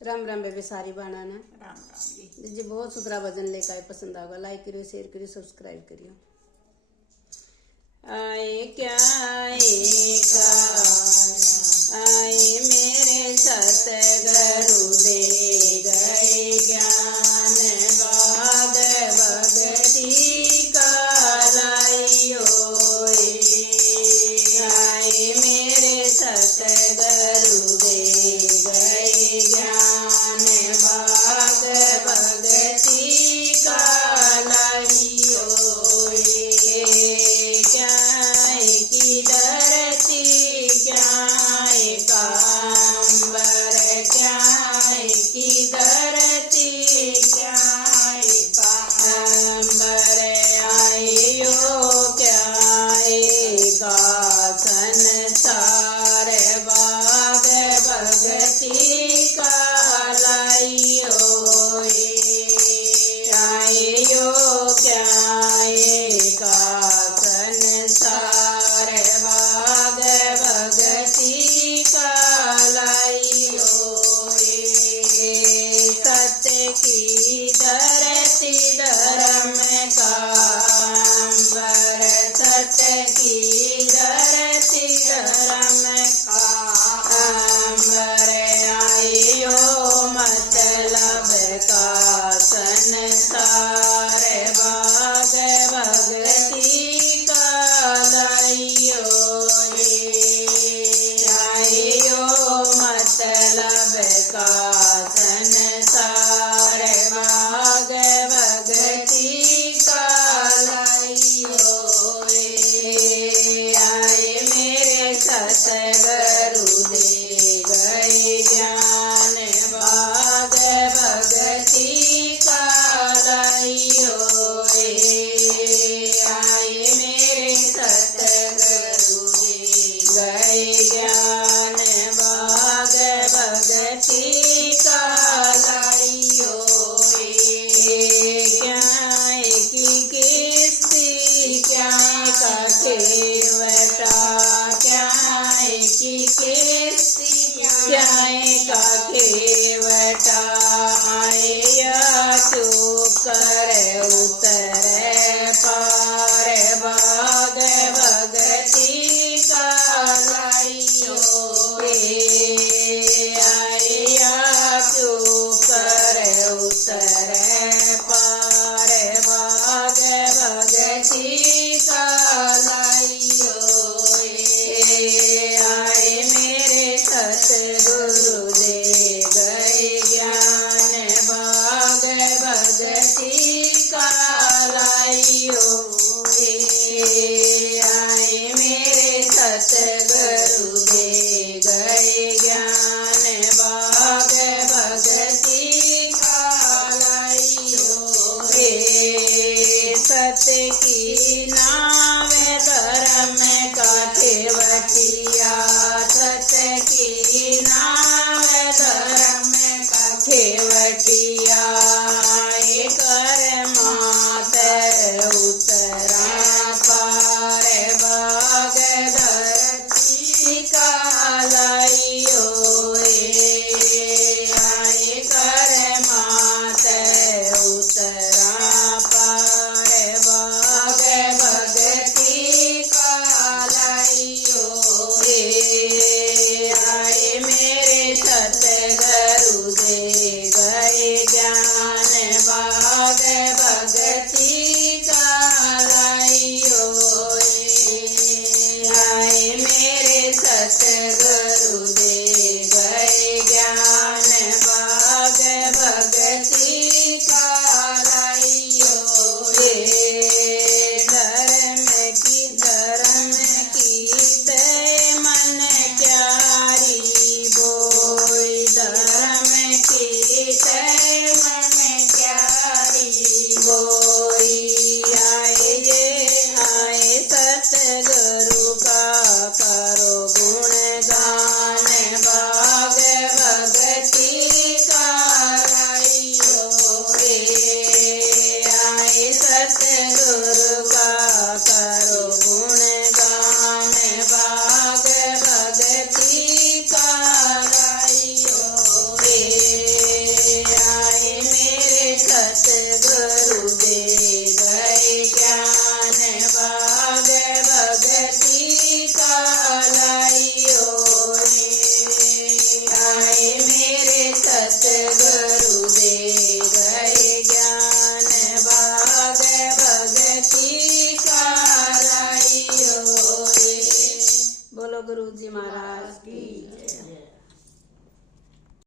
राम राम बेबे सारी बनाना। राम राम जी बहुत सुथरा भजन लेकर आए, पसंद आएगा, लाइक करियो, शेयर करियो, सब्सक्राइब करियो। आए क्या आए का आए मेरे सतगुरु दे गए ज्ञान बाग भगती का लाइयो। आए मेरे सतगुरु दे गए ज्ञान बाग भगती का लाइयो। क्या की धरती क्या कांबर, क्या की धरती क्या कांबर आयो। क्या का संसार बाग भगती का लाइयो। आयो क्या का संसार बाग भगती का लाइयो। सत्य की धरती धर्म का अंबर, सत्य की धरती धर्म का अंबर आयो। मतलब का संसार बाग भगती का लाइयो। आयो मतलब का संसार बाग भगती का लाइयो। आए मेरे सतगुरु दे गए ज्ञान बाग भगती का लाइयो। आए मेरे सतगुरु दे गए ज्ञान बाग भगती गुरुदेव गए ज्ञान भाग भगति कराइयो रे। बोलो गुरु जी महाराज की जय।